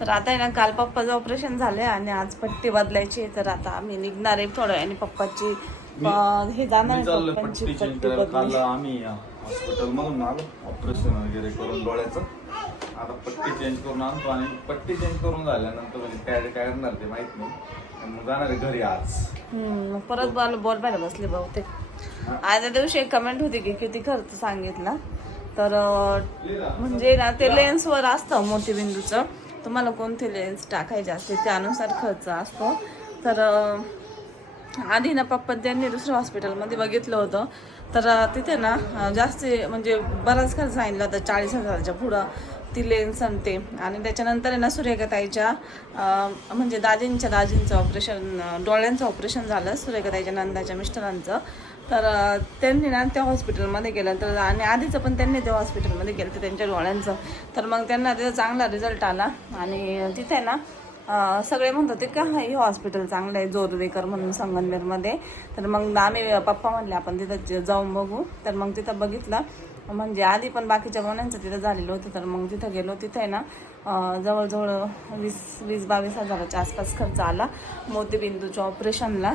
तर आता आहे ना, काल पप्पाचं ऑपरेशन झालंय आणि आज पट्टी बदलायची आहे. तर आता आम्ही निघणार आहे थोडं आणि पप्पाची हे जाणार आहे पप्पांची पट्टी बदलून. आम्ही हॉस्पिटल मधून आलो ऑपरेशन वगैरे करून डोळ्याचं. आता पट्टी चेंज करून आणतो आणि पट्टी चेंज करून झाल्यानंतर म्हणजे काय काय करणार ते माहित नाही. मग जाणार आहे घरी आज. मग परत बोलवायला बसले बहुतेक. आजच्या दिवशी एक कमेंट होती की किती खर्च सांगितला. तर म्हणजे ना ते लेन्सवर असतं मोतीबिंदूचं, तुम्हाला कोणते लेन्स टाकायचे असते त्यानुसार खर्च असतो. तर आधी ना पप्पा त्यांनी दुसऱ्या हॉस्पिटलमध्ये बघितलं होतं. तर तिथे ना जास्त म्हणजे बराच खर्च सांगितला होता, 40,000च्या पुढं ती लेन्स आणि ते. आणि त्याच्यानंतर आहे ना सुरेखाताईच्या म्हणजे दाजींचं ऑपरेशन, डोळ्यांचं ऑपरेशन झालं सुरेखाताईच्या नंदाच्या मिस्टरांचं. तर त्यांनी ना त्या हॉस्पिटलमध्ये गेलं. तर आणि आधीचं पण त्यांनी त्या हॉस्पिटलमध्ये गेलं तर त्यांच्या डोळ्यांचं. तर मग त्यांना त्याचा चांगला रिझल्ट आला. आणि तिथे ना सगळे म्हणत होते का हे हॉस्पिटल चांगलं आहे जोरवेकर म्हणून संगमनेरमध्ये. तर मग आम्ही पप्पा म्हणले आपण तिथं जाऊन बघू. तर मग तिथं बघितलं. म्हणजे आधी पण बाकीच्या मुलांचं तिथं झालेलं होतं. तर मग तिथं गेलो. तिथं आहे ना जवळजवळ 20-22 हजाराच्या आसपास खर्च आला मोतीबिंदूच्या ऑपरेशनला.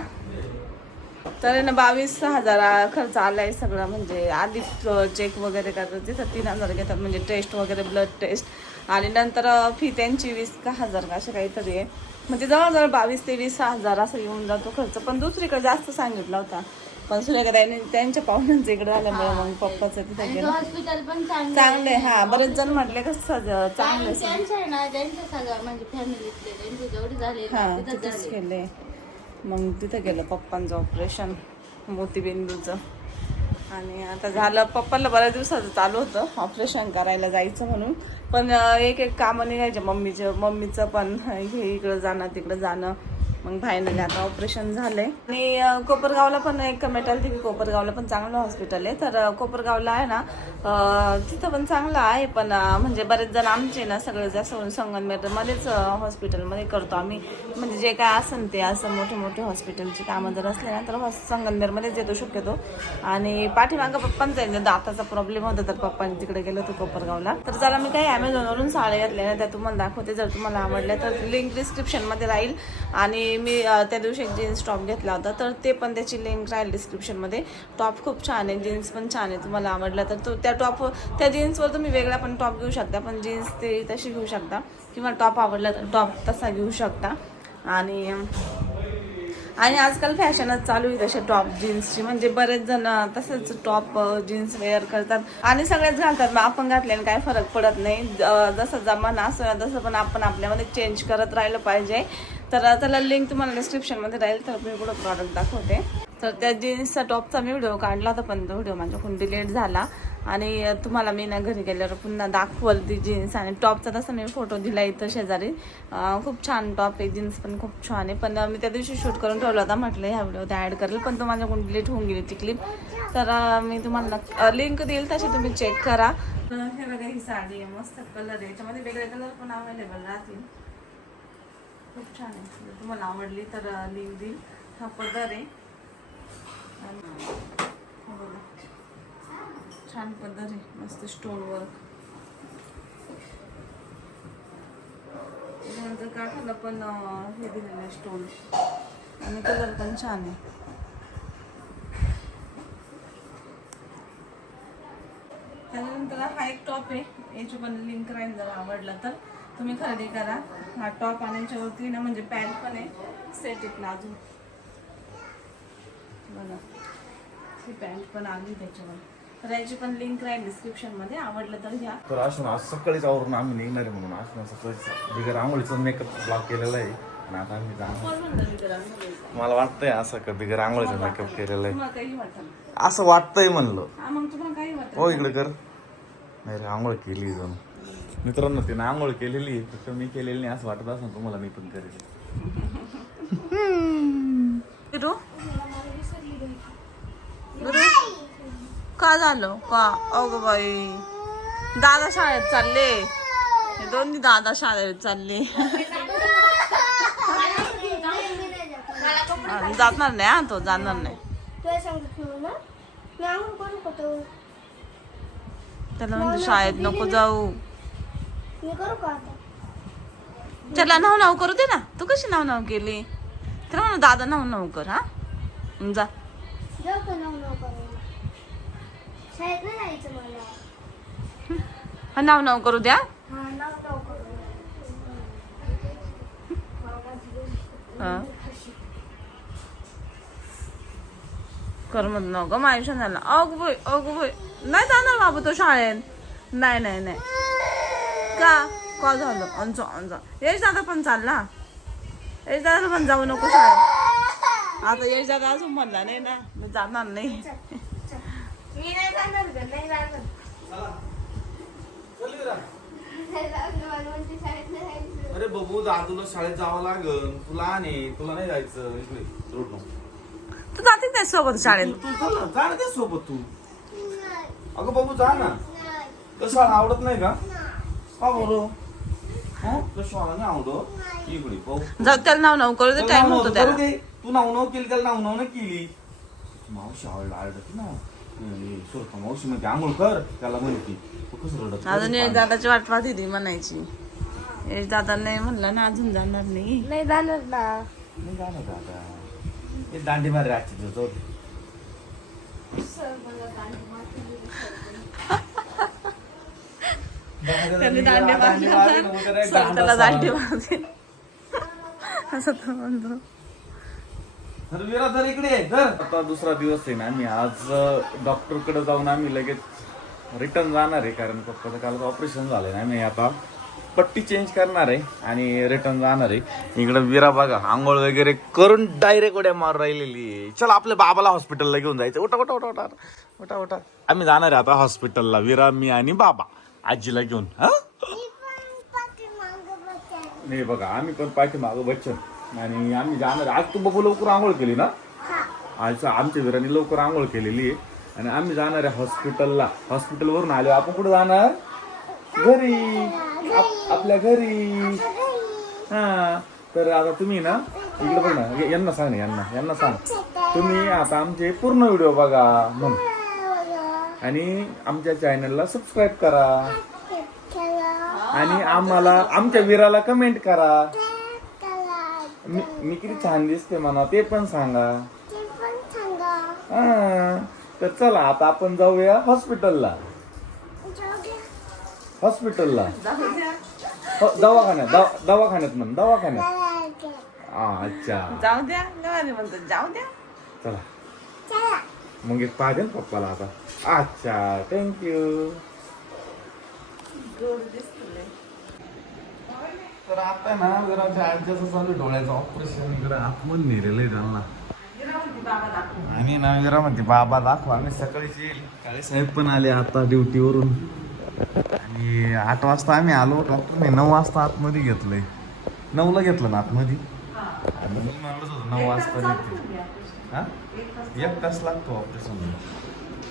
तर ना 22,000 खर्च आला आहे सगळं. म्हणजे आधी चेक वगैरे करतात तिथं 3,000 घेतात, म्हणजे टेस्ट वगैरे ब्लड टेस्ट. आणि नंतर फी त्यांची 20,000 का असं काहीतरी आहे. म्हणजे जवळजवळ 22,000 ते 20,000 असं येऊन जातो खर्च. पण दुसरीकडे जास्त सांगितला होता. पण सुरेखाताईने त्यांच्या पाहुण्यांचं इकडे झाल्यामुळे मग पप्पाचं तिथे गेलं. हॉस्पिटल पण चांगले. हा बरेच जण म्हटले कसं चांगले म्हणजे फॅमिलीतले त्यांचे जेवढे झाले हा तिथेच केले. मग तिथं गेलं पप्पांचं ऑपरेशन मोतीबिंदूचं. आणि आता झालं. पप्पाला बऱ्याच दिवसाचं चालू होतं ऑपरेशन करायला जायचं म्हणून. पण एक कामं निघायचे मम्मीचं पण हे इकडं जाणं तिकडं जाणं. मग फायनली आता ऑपरेशन झालंय. आणि कोपरगावला पण एक कमेंट आली की कोपरगावला पण चांगलं हॉस्पिटल आहे. तर कोपरगावला आहे ना तिथं पण चांगलं आहे. पण म्हणजे बरेच जण आमचे ना सगळे जास्त संगमनेरमध्येच हॉस्पिटलमध्ये करतो आम्ही. म्हणजे जे काय असेल ते असं मोठे हॉस्पिटलची कामं जर असले ना तर संगमनेरमध्येच येतो शक्यतो. आणि पाठीमागं पप्पांचा एकदा दाताचा प्रॉब्लेम होता तर पप्पांनी तिकडे गेलो होतो कोपरगावला. तर जरा मी काही ॲमेझॉनवरून साड्या घेतल्या ना त्या तुम्हाला दाखवते. जर तुम्हाला आवडल्या तर लिंक डिस्क्रिप्शनमध्ये राहील. आणि मी त्या दिवशी एक जीन्स टॉप घेतला होता तर ते पण त्याची लिंक राहील डिस्क्रिप्शनमध्ये. टॉप खूप छान आहे, जीन्स पण छान आहे. तुम्हाला आवडला तर तो त्या जीन्सवर तुम्ही वेगळा पण टॉप घेऊ शकता. पण जीन्स ते तशी घेऊ शकता किंवा टॉप आवडला तर टॉप तसा घेऊ शकता. आणि आजकाल फॅशनच चालू आहे तसे टॉप जीन्सची. म्हणजे बरेच जण तसंच टॉप जीन्स वेअर करतात आणि सगळेच घालतात. मग आपण घातल्याने काय फरक पडत नाही. जसं जमाना असं तसं पण आपण आपल्यामध्ये चेंज करत राहिलं पाहिजे. तर त्याला लिंक तुम्हाला डिस्क्रिप्शनमध्ये राहील. तर मी पुढं प्रॉडक्ट दाखवते. तर त्या जीन्सचा टॉपचा मी व्हिडिओ काढला होता पण तो व्हिडिओ माझ्याकडून डिलीट झाला. आणि तुम्हाला मी ना घरी गेल्यावर पुन्हा दाखवल ती जीन्स. आणि टॉपचा तसा मी फोटो दिला इथं शेजारी. खूप छान टॉप आहे, जीन्स पण खूप छान आहे. पण मी त्या दिवशी शूट करून ठेवला होता, म्हटलं ह्या व्हिडिओ ॲड करेल पण तो माझ्याकडून डिलीट होऊन गेली ती क्लिप. तर मी तुम्हाला लिंक देईल तशी तुम्ही चेक करा. हे बघा ही साडी आहे, मस्त कलर आहे. याच्यामध्ये वेगळे कलर पण अवेलेबल राहतील. खूप छान आहे. जर तुम्हाला आवडली तर लिंक देईल. हा पदर आहे. छान पदर आहे, मस्त स्टोन वर्क. नंतर काठाला पण हे दिलेलं आहे स्टोन. आणि कलर पण छान आहे. त्यानंतर हा एक टॉप आहे, याची पण लिंक राहील. जर आवडला तर तुम्ही खरेदी करा. हा टॉप आणि याच्यावरती ना म्हणजे पॅन्ट पण आहे सेट आहेत ना अजून बघा. ही पॅन्ट पण आली त्याच्यावर. तर याची पण लिंक राहील डिस्क्रिप्शनमध्ये. आवडलं तर घ्या. तर असून आज सकाळीच आवरून आम्ही निघणार आहे म्हणून असून सकाळीच बिगर आंघोळीचा मेकअप ब्लॉक केलेला आहे. आणि आता आम्ही जाणार. मला वाटतंय असं का बिगर आंघोळीचा मेकअप केलेला आहे असं वाटतंय म्हणलं. हो इकडे कर. नाही रे आंघोळ केली जाऊन मित्रांनो. तिने आंघोळ केलेली फक्त मी केलेली नाही असं वाटत असं तुम्हाला. मी पण करेल. का झालं का? अगं बाई दादा शाळेत चालले. दोन्ही दादा शाळेत चालले. जाणार नाही हा तो, जाणार नाही. त्याला म्हणजे शाळेत नको जाऊ. त्याला नाव करू दे ना. तू कशी नाव केली? तर म्हणा दादा नाव कर. हा जा. जाऊ का नाव करायला? शाळेत नाही जायचं मला. हा नाव करू द्या. हा नाव करू. हा कर मग न ग माझ्या झाला. अगो बोय नाही जाणार बाबू तो शाळेत. नाही का झालं? अंजा यश दादा पण चालला. यश दादा पण जाऊ नको शाळेत. आता यश दादा अजून म्हणला नाही ना, मी जाणार नाही. मी नाही जाणार ग, नाही जाणार. शाळेत नाही जायचं. अरे बबू दादूला शाळेत जावं लागल. तुला नाही जायचं. इकडे रोड नको. तू जाते नाही सोबत शाळेत? तू चल ना, जा ना त्या सोबत तू. अगं बाबू जा ना. कसं आवडत नाही का? का बरं? कसं नाही आवडत? इकडे पाहू. जाऊ त्याला नाव करू दे. टाइम होतो त्याला. तू नाव केली त्याला नाव नाही केली. मावशी आवडत ना. सुरखा मावशी मध्ये आंघोळ कर त्याला म्हणती. कसं रडत? अजून यश दादाची वाट पाहत होती म्हणायची. यश दादा नाही म्हणला ना अजून जाणार नाही. नाही जाणार ना. नाही जाणार दादा. हे दांडी मारे आजची दिवस. त्यांनी दांडे मारले. त्याला दांडे मारले असं तो म्हणतो. आता दुसरा दिवस आहे ना. आम्ही आज डॉक्टर कडे जाऊन आम्ही लगेच रिटर्न जाणार आहे. कारण पप्पाचं कालच ऑपरेशन झालंय ना. आम्ही आता पट्टी चेंज करणार आहे आणि रिटर्न जाणार आहे. इकडे विरा बघा आंघोळ वगैरे करून डायरेक्ट उड्या मारून राहिलेली आहे. चला आपल्या बाबाला हॉस्पिटलला घेऊन जायचं. उठा. आम्ही जाणार आहे आता हॉस्पिटलला. विरा, मी आणि बाबा आजीला घेऊन. हा नाही बघा आम्ही पण पाठीमागं बच्चन आणि आम्ही जाणार. आज तू बघू लवकर आंघोळ केली ना. आज आमच्या विराने लवकर आंघोळ केलेली आहे आणि आम्ही जाणार आहे हॉस्पिटलला. हॉस्पिटलवरून आलो आपण कुठे जाणार? घरी. आपल्या घरी. हा तर आता तुम्ही ना इकडे बघ ना. यांना सांग ना. यांना सांग तुम्ही आता आमचे पूर्ण व्हिडिओ बघा म्हणून आणि आमच्या चॅनलला सबस्क्राईब करा आणि आमच्या वीराला कमेंट करा. मी किती छान दिसते म्हणा ते पण सांगा. हा तर चला आता आपण जाऊया हॉस्पिटलला. दवाखान्यात म्हण. दवाखान्यात. अच्छा जाऊ द्या. म्हणतात जाऊ द्या. चला मग एक पाहिजे ना पप्पाला आता. अच्छा थँक्यू. तर आता ना जरा आजचं चालू डोळ्याचं ऑपरेशन इकडे आतमध्ये नेलेलं आहे त्यांना. आणि ना विरा म्हणते बाबा दाखवा. आम्ही सकाळीच येईल. काळे साहेब पण आले आता ड्युटीवरून आणि 8 वाजता आम्ही आलो. डॉक्टरने 9 वाजता आतमध्ये घेतलंय. 9ला घेतलं ना आतमध्ये. आणि मी म्हणत होतो 9 वाजता येते. हा 1 तास लागतो ऑपरेशन.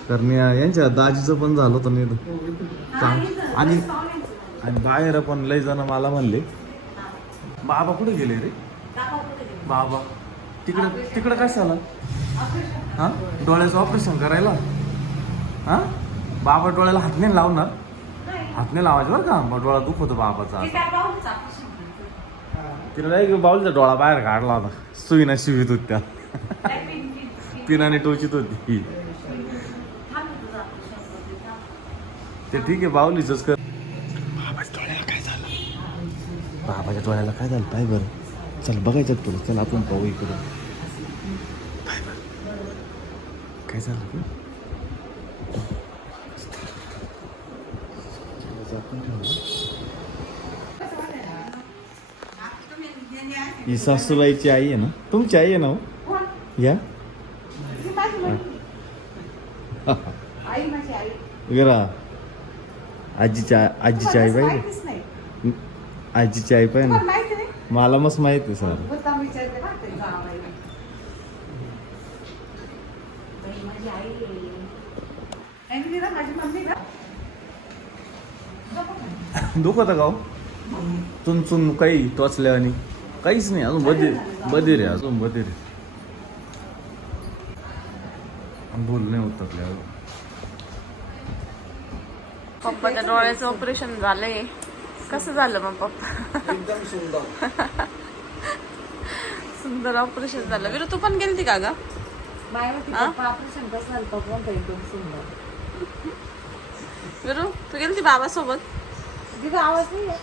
तर मी यांच्या दाजीचं पण झालं होतं नाही. आणि बाहेर पण लय जण मला म्हणले बाबा कुठे गेले रे. बाबा तिकडं कशाला? हा डोळ्याचं ऑपरेशन करायला. हा बाबा डोळ्याला हात नाही लावणार. हात नाही लावायचं बरं का. मग डोळा दुखतो बाबाचा. तिला नाही बाऊलचा डोळा बाहेर काढला होता. सुईना शिवित होती त्या. पिनाने टोचित होती. ते ठीक आहे बाहुलीच कर. बाबाच्या डोळ्याला काय झालं पाय बरं. चल बघायचं तुला. चल आपण पाहू इकडे काय झालं. ही सासूबाईची आई आहे ना. तुमची आई आहे ना. या विरा आजीची आई पाहिजे. आजीची आई पाहिजे ना. मला मस्त माहिती आहे सर. दुखत गाव चुन काही टोचल्या आणि काहीच नाही. अजून बधीर आहे. अजून बधीर आहे. बोल नाही होत आपल्याला. पप्पाच्या डोळ्याचं ऑपरेशन झालंय. कसं झालं मग पप्पा? एकदम सुंदर. सुंदर ऑपरेशन झालं. विरू तू पण गेलती का ग? हा? ऑपरेशन कसं झालं पप्पा एकदम सुंदर. विरू तू गेलती बाबा सोबत? तिथं आवाज नाही आहे.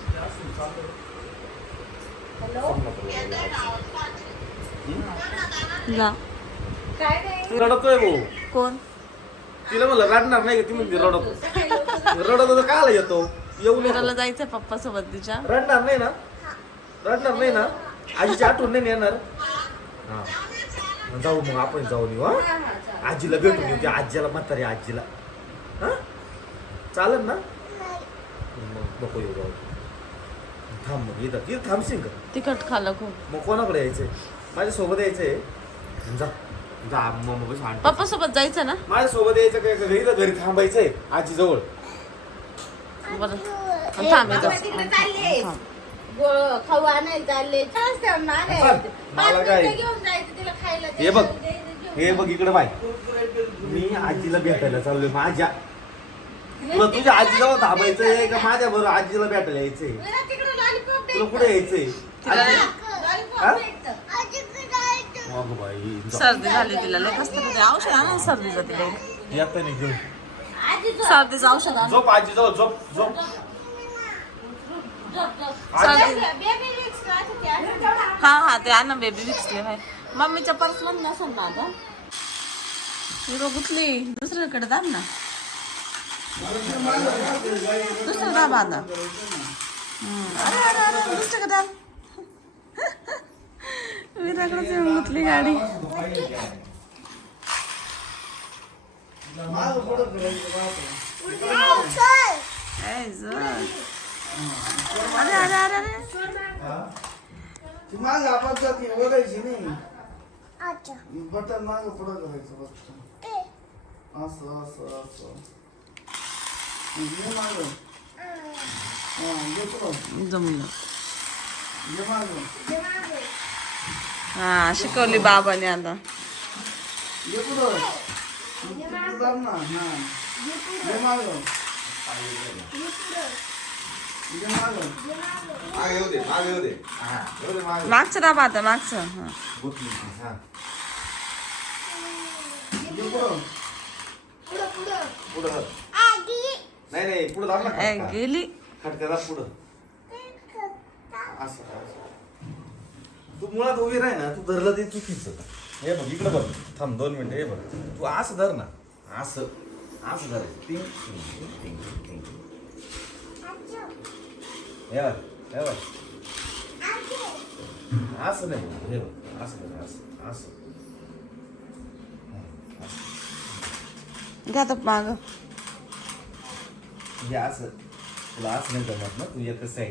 हॅलो जा. काय नाही. रडतोय भाऊ. कोण? तिला म्हणलं रडणार नाही का, ती म्हणते रडतो. रडतो तर काला येतो, येऊ विराला नको. जायचंय पप्पा सोबत तिच्या. रडणार नाही ना, रडणार नाही ना, आजीची आठवण नाही येणार. हा जाऊ मग आपण जाऊन येऊ. हा आजीला भेटून येऊ, त्या आजीला म्हातारी आजीला. हा चालेल ना. मग नको येऊ, जाऊ थांब. मग इथं थांबशील का? तिखट खाल्लं खूप. मग कोणाकडे यायचंय? माझ्या सोबत यायचंय. जा जा मग बस आण. पप्पा सोबत जायचं ना? माझ्या सोबत यायचं काय, घरी थांबायचंय आजी जवळ. बरं थांब येतो. तिकडे चालले. थांब. खाऊ आणायला चालले. छानच ते आणायला. मला काय घेऊन जायचं तिला खायला. हे बघ, हे बघ इकडे बाय. मी आजीला भेटायला चाललोय. माझ्या तुला तुझ्या आजीजवळ थांबायचंय का माझ्या बरोबर आजीला भेटायला यायचंय? तिकडे लॉलीपॉप तुला कुठे यायचंय? तिला आजी- हा? लॉलीपॉप अगं बाई जा. सर्दी झाली तिला. लय कसं ते औषध आणा सर्दीचं तिला. येतं नाही घेऊन. सर्दीचं औषध आण. झोप आजीजवळ, झोप झोप. सर्दी. बेबी विक्स राहते ते. हा हा ते आण बेबी विक्सले भाई. मम्मीच्या पर्स मध्ये नसेल ना आता. हिरो गुतली. दुसरीकडे दाब ना. दुसरं दाब आता. अरे अरे अरे दुसरीकडे दाब. विराकडेच येऊन गुतली गाडी. ए, जर. अरे अरे अरे अरे माग आपण जाती ओढायची नाही. बटन माग पुढं करायचं फक्त. असं असं असं. ये माग. हा ये पुढं. जमलं. ये माग. हा शिकवली बाबाने आता. ये पुढं. पुढं जा ना. हा. ये माग. ये माग. मागे येऊ दे, मागे येऊ दे. हा, येऊ दे मागे. मागचं दाबा आता मागचं. हा. गुतली ती, हा. ये पुढं. पुढं धर. नाही नाही पुढं दाब ना ए, खटका. गेली. खटका दाब पुढं. असं असं. तू मुळात उभी राह ना, तू धरलं ते चुकीचं. हे बघ इकडं बघ. थांब 2 मिनिटं. हे बघ तू असं धर ना. असं असं धरायचं. टिंग टिंग टिंग टिंग टिंग. हे बघ, हे बघ. असं नाही. हे बघ असं धर, असं असं. घ्या आता माग. हे असं तुला असं नाही जमत ना, तू एकच साईड